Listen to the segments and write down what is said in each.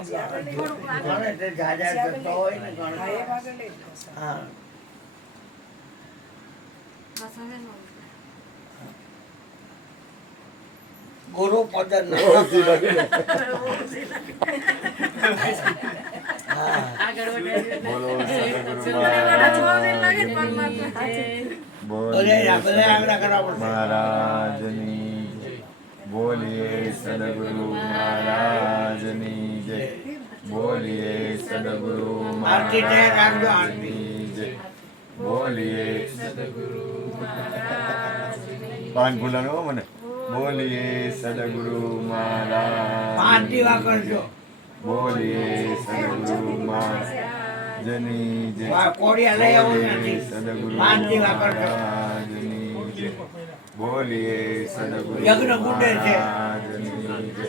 ગુરુ પદ મહારાજની બોલીએ સદગુરુ મહારાજની જય બોલીએ સદગુરુ મહારાજની જય બોલીએ સદગુરુ પાન ભૂલાનો મને બોલીએ સદગુરુ મહારાજ કરજો બોલીએ સદગુરુ મહારાજની જય કોડિયા લઈ આવું નથી સદગુરુ પાંચ દીવા કરજો મહારાજની જય બોલીએ સદગુરુ યજ્ઞ કુંડે છે. મહારાજની જય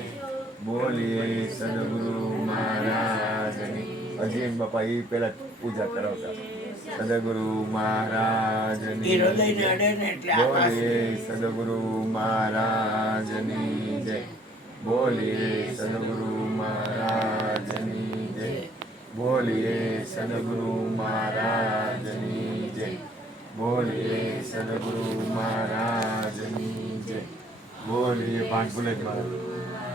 બોલીએ સદગુરુ મહારાજની અજીમ બાપા એ પેલા પૂજા કરાવતા સદગુરુ મહારાજની એ હૃદયને અડે ને એટલે આકાશ બોલીએ સદગુરુ મહારાજની જય બોલીએ સદગુરુ મહારાજની જય બોલીએ સદગુરુ મહારાજની જય બોલીએ સદગુરુ મહારાજની જય બોલીએ પાંચ બુલેટ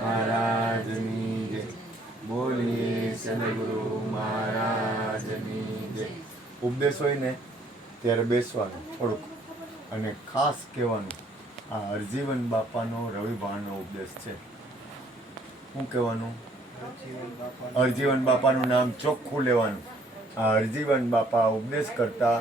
મહારાજની જય બોલીએ સદગુરુ મહારાજની જય ઉપદેશ હોય ને ત્યારે બેસવાનું થોડુંક અને ખાસ કહેવાનું આ હરજીવન બાપાનો રવિભાણનો ઉપદેશ છે. શું કહેવાનું? હરજીવન બાપાનું નામ ચોખ્ખું લેવાનું. આ હરજીવન બાપા ઉપદેશ કરતા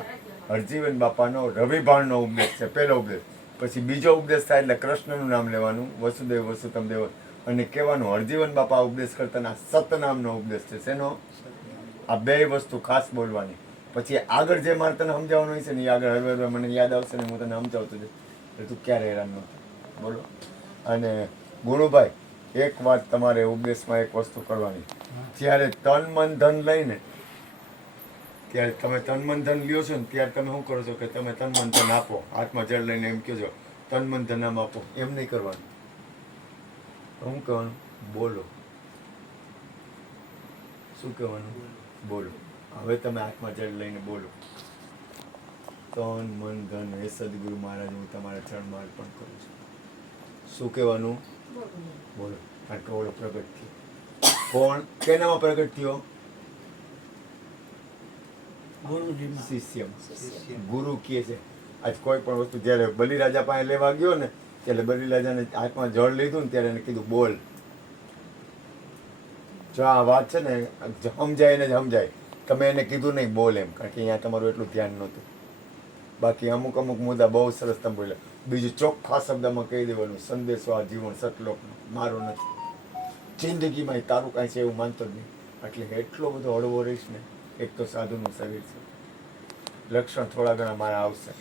હરજીવન બાપાનો રવિભાણનો ઉપદેશ છે પહેલો ઉપદેશ. પછી બીજો ઉપદેશ થાય એટલે કૃષ્ણનું નામ લેવાનું, વસુદેવ વસુતમ દેવ, અને કહેવાનું હરજીવન બાપા ઉપદેશ કરતાના સતનામનો ઉપદેશ છે. શેનો? આ બે વસ્તુ ખાસ બોલવાની. પછી આગળ જે મારે તને સમજાવવાનું હોય છે ને એ આગળ હવે મને યાદ આવશે ને હું તને સમજાવતો જ એટલે તું ક્યારે હેરાન ન થાય. બોલો. અને ગુણુભાઈ એક વાત તમારે ઉપદેશમાં એક વસ્તુ કરવાની, જ્યારે તન મન ધન લઈને ત્યારે તમે તન મન ધન લ્યો છો ને ત્યારે તમે શું કરો છો કે તમે તન મન ધન આપો, હાથમાં જળ લઈને એમ કહો છો તન મન ધન આમ આપો, એમ નહીં કરવાનું. શું કહેવાનું? બોલો. શું કહેવાનું? બોલો. હવે તમે હાથમાં જળ લઈને બોલો, તન મન ધન હે સદગુરુ મહારાજ હું તમારા ચરણમાં અર્પણ કરું છું. શું કહેવાનું? બોલો. આ ટોળો પ્રગટ થયો. કોણ? કેનામાં પ્રગટ થયો? ગુરુજીમાં શિષ્યમાં. ગુરુ કહે છે આજ કોઈ પણ વસ્તુ જ્યારે બલિરાજા પાસે લેવા ગયો ને ત્યારે બલિરાજાને હાથમાં જળ લીધું ને ત્યારે એને કીધું બોલ. જો આ વાત છે ને સમજાય એને જ સમજાય, તમે એને કીધું નહીં બોલ એમ, કારણ કે અહીંયા તમારું એટલું ધ્યાન નહોતું. બાકી અમુક અમુક મુદ્દા બહુ સરસ તમે બોલ્યા. બીજું ચોખ્ખા શબ્દમાં કહી દેવાનું સંદેશો આ જીવન સતલોકનો મારો નથી, જિંદગીમાં તારું કાંઈ છે એવું માનતો જ નહીં. એટલે એટલો બધો હળવો રહીશ ને. એક તો સાધુનું શરીર છે, લક્ષણ થોડા ઘણા મારા આવશે,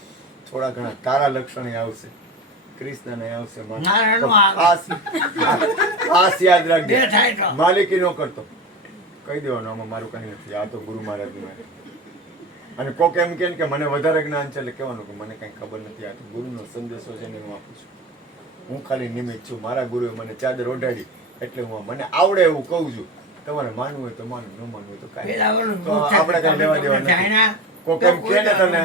થોડા ઘણા તારા લક્ષણ આવશે, કૃષ્ણને આવશે. ખાસ યાદ રાખજે, માલિકી નો કરતો કહી દેવાનું આમાં મારું કઈ નથી, આ તો ગુરુ મહારાજનું. અને કોક એમ કે મને વધારે જ્ઞાન છે એટલે કહેવાનું કે મને કઈ ખબર નથી, આ તો ગુરુનો સંદેશો છે ને હું આપું છું. હું ખાલી નિમિત્ત છું. મારા ગુરુએ મને ચાદર ઓઢાડી એટલે હું મને આવડે એવું કહું છું. તમારે માનવું હોય તો માનું, ન માનવું હોય તો કાંઈ આપણે કઈ લેવા દેવા નથી. કોક એમ કે ને તને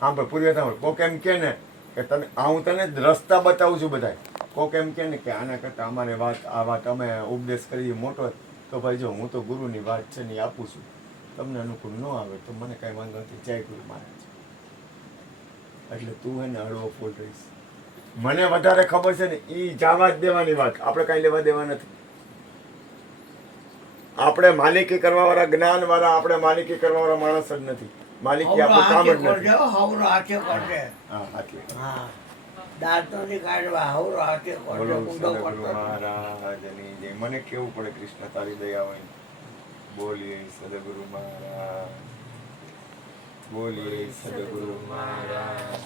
હા પણ પૂર્વ સાંભળ, કોક એમ કે ને કે તને હું તને રસ્તા બતાવું છું બધા. કોક એમ કે ને કે આના કરતાં અમારે આ વાત અમે ઉપદેશ કરીએ મોટો તો ભાઈ જો હું તો ગુરુની વાત છે ને એ આપું છું, તમને અનુકૂળ ન આવે તો મને કાંઈ વાંધો નથી, જય ગુરુ મહારાજ. એટલે તું હે ને હળવો ફૂલ રહીશ. મને વધારે ખબર છે ને એ જવા જ દેવાની વાત, આપણે કાંઈ લેવા દેવા નથી. આપણે માલિકી કરવા વાળા, જ્ઞાન વાળા, આપણે માલિકી કરવા વાળા માણસ જ નથી. માલિકી આપણું કામ જ નથી. હા હાથે. મહારાજની જય. મને કેવું પડે કૃષ્ણ તારી દયા હોય. બોલીએ સદગુરુ મહારાજ, બોલીએ સદગુરુ મહારાજ,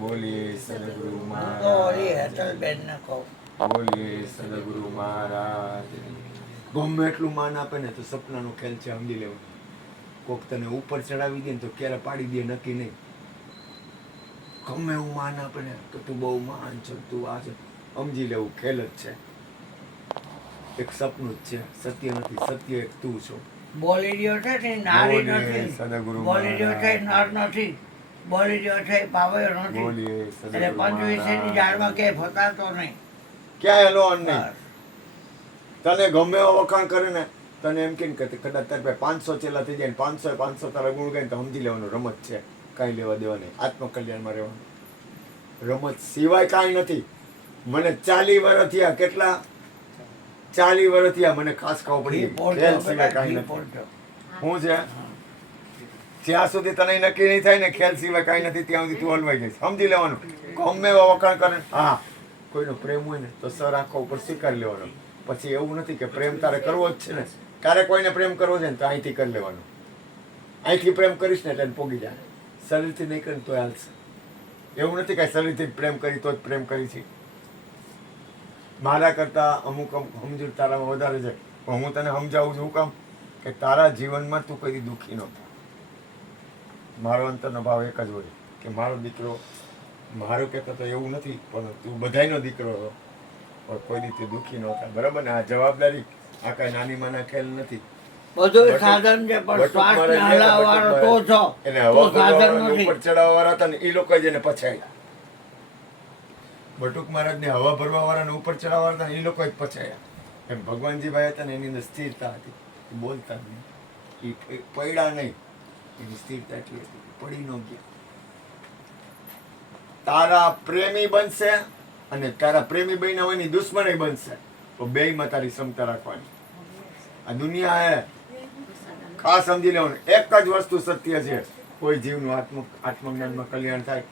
બોલીએ સદગુરુ મહારાજ, બોલીએ સદગુરુ મહારાજ. ગમે એટલું માન આપે ને તો સપનાનો ખેલ છે, સમજી લેવું. કોક તને ઉપર ચડાવી દે ને તો ક્યારે પાડી દે નક્કી નહીં. ગમે એવું માન આપે ને કે તું બહુ મહાન છે, તું આ છે, સમજી લેવું ખેલ જ છે. એક સપનું જ છે, સત્ય નથી. સત્ય એક તું છો. બોલી રહ્યો છે ને નારી બોલીએ નથી, સદગુરુ બોલી રહ્યો છે નર નથી, બોલી રહ્યો છે પાવયો નથી. બોલીએ એટલે સદગુરુ પંચવીસેની ઝાડમાં ક્યાંય ફસાતો નહીં. ક્યાંય એલો નહીં. બસ. તને ગમે એવો વખાણ કરે ને, તને એમ કે કદાચ તારે પાસે 500 ચેલા થઈ જાય ને 500 તારા ગુણ ગાય ને તો સમજી લેવાનું રમત છે, કાંઈ લેવા દેવા નહીં, આત્મકલ્યાણમાં રહેવાનું. રમત સિવાય કાંઈ નથી. મને 40 વર્ષ થયા, કેટલા 40 વર્ષ થયા મને ખાસ ખાવું પડી ઘી પોળજો ખેલ સિવાય બેટા, કાંઈ ઘી નથી. પોળજો. શું છે? જ્યાં સુધી તને નક્કી નહીં થાય ને ખેલ સિવાય કાંઈ નથી, ત્યાં સુધી તું હલવાઈ જઈશ. સમજી લેવાનું. ગમે એવા વખાણ કરે, હા કોઈનો પ્રેમ હોય ને તો સર આંખો ઉપર સ્વીકારી લેવાનો. પછી એવું નથી કે પ્રેમ તારે કરવો જ છે ને, તારે કોઈને પ્રેમ કરવો છે ને તો અહીંથી કરી લેવાનો. અહીંથી પ્રેમ કરીશ ને એટલે એને પોગી જાય. શરીરથી નહીં કરે તો હાલશે. એવું નથી કે શરીરથી પ્રેમ કરી તો જ પ્રેમ કરી છે. મારા કરતાં અમુક સમજૂર તારામાં વધારે છે, પણ હું તને સમજાવું છું કામ કે તારા જીવનમાં તું કદી દુઃખી ન થાય. મારો અંતરનો ભાવ એક જ હોય કે મારો દીકરો, મારો કહેતો તો એવું નથી, પણ તું બધાયનો દીકરો હતો, પણ કોઈ દી તું દુઃખી ન થાય. બરાબર ને? આ જવાબદારી આ કાંઈ નાની માના ખેલ નથી. બધું સાધન છે પણ શ્વાસને હલાવવાનો તો છો, એને તો હવા સાધન ભરવાવાળા નથી. ઉપર ચડાવવાવાળા હતા ને એ લોકો જ એને પછાડ્યા. બટુક મહારાજને હવા ભરવાવાળાને ઉપર ચડાવવાવાળા હતા ને એ લોકો જ પછાડ્યા. એમ ભગવાનજી ભાઈ હતા ને એની અંદર સ્થિરતા હતી, એ બોલતા નહીં, એ પડ્યા નહીં, એની સ્થિરતા એટલી હતી કે પડી ન ગયા. તારા પ્રેમી બનશે અને તારા પ્રેમી બન્યા હોય ની દુશ્મની બનશે, તો બેયમાં તારી ક્ષમતા રાખવાની. આ દુનિયા હે, ખાસ સમજી લેવાનું. એક જ વસ્તુ સત્ય છે, કોઈ જીવનું આત્મજ્ઞાનમાં કલ્યાણ થાય,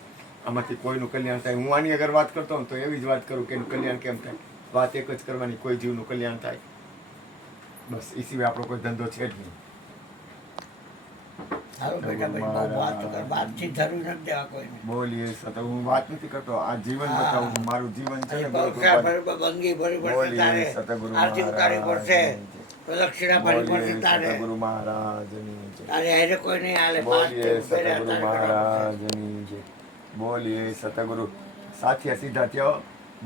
આમાંથી કોઈનું કલ્યાણ થાય. હું આની અગર વાત કરતો હોઉં તો એવી જ વાત કરું કે એનું કલ્યાણ કેમ થાય. વાત એક જ કરવાની, કોઈ જીવનું કલ્યાણ થાય, બસ. એ સિવાય આપણો કોઈ ધંધો છે જ નહીં. હાલો બેટા ભાઈ, બહુ વાત કર, વાતથી જરૂર નથી દેવા કોઈને. બોલીએ સત, હું વાત નથી કરતો, આ જીવન હા. બતાવું છું. મારું જીવન છે ને, પગથિયા ભરવા બંગી ભરવી પડશે બોલીએ તારે, સતગુરુ આરતી ઉતારવી પડશે, પ્રદક્ષિણા ભરવી પડશે બોલીએ તારે. સતગુરુ મહારાજની જય. તારે હારે કોઈ નહીં હાલે. બોલીએ પાંચ ફેરા સતગુરુ તારે કરવા પડશે. મહારાજની જય. બોલીએ સતગુરુ સાથિયા સીધા થયો.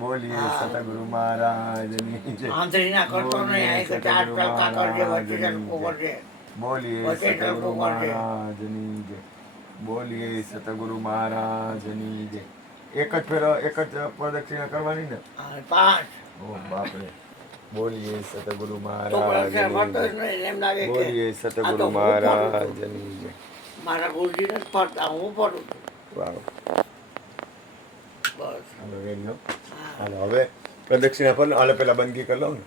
બોલીએ હા. સતગુરુ મહારાજની જય. આંતરીના કરતો નહીં, આ એક ચાર ટકા કરજે, વચ્ચે ટકો કરજે. બોલીએ વચ્ચે સતગુરુ ટકો કરજે. મહારાજની જય. બોલીએ સતગુરુ મહારાજની જય. એક જ ફેરો, એક જ પ્રદક્ષિણા કરવાની ને? અને પાંચ. ઓ બાપરે. બોલીએ સતગુરુ તો મહારાજની ફરતો જ જય. નહીં, એમ લાગે કે બોલીએ આ તો સતગુરુ હું મહારાજની જય. મારા ગુરુજી નથી ફરતા, હું ફરું છું. વાવ. બસ. હાલો રેડી હો. હા. હાલો હવે પ્રદક્ષિણા પર હાલે પેલા બંદગી કરી લઉં ને.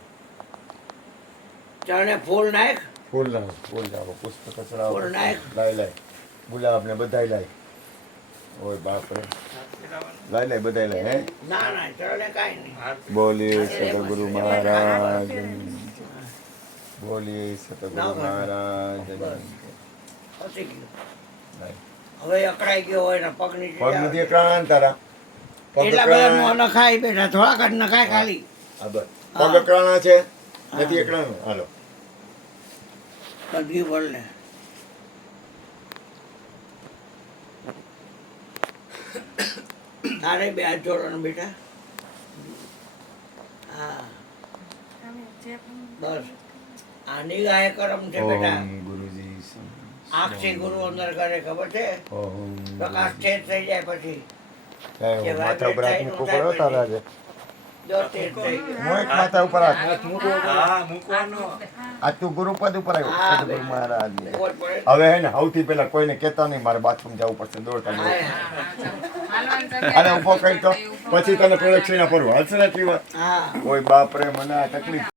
ચરણે ફૂલ નાખ. ફૂલ લાવો, ફૂલ લાવો, પુષ્પ કચરાવો. ફૂલ નાખ. લાય ગુલાબ ને બધાય લાય. ઓય બાપરે. લાય બધાય લાય. હે ના ના, ચરણે કાંઈ નહીં. બોલીએ સતગુરુ મહારાજની જય. બોલીએ સતગુરુ મહારાજની જય. પતી ગયું. લાય. હવે અકળાઈ ગયો હોય ને પગ નીચે પગ આવે. નથી એકલાણા તારા. પગ એટલા બધા એકલાણા. નો નખાય બેઠા, થોડાક જ નખાય ખાલી. હા બસ. પગ એકલાણા છે, નથી એકલાણા. હાલો. બંગી બોલ ને. તારે બે હાથ જોડો બેટા. હા બસ. આની ગાય કરમ છે બેટા. ઓમ ગુરુજી સમ. આંખથી ગુરુ અંદર કરે, ખબર છે? ઓમ પ્રકાશ તેજ થઈ જાય પછી. ગુરુજી. માથા ઉપર હાથ મૂકવો પડ્યો તારા આજે. જો તેજ થઈ ગયું. હું એક માથા ઉપર હાથ. હા મૂકવાનો. આ તું ગુરુપદ ઉપર આવ્યો. હા, સદગુરુ મહારાજની. ખબર પડે. હવે હે ને સૌથી પહેલા કોઈને કહેતા નહીં, મારે બાથરૂમ જવું પડશે, દોડતા હા, દોડતા. અને ઉભો કરી તો પછી તને પ્રદક્ષિણા ફરવું. હાલશે ને આટલી વાત? હા. ઓય બાપ રે, મને આ તકલીફ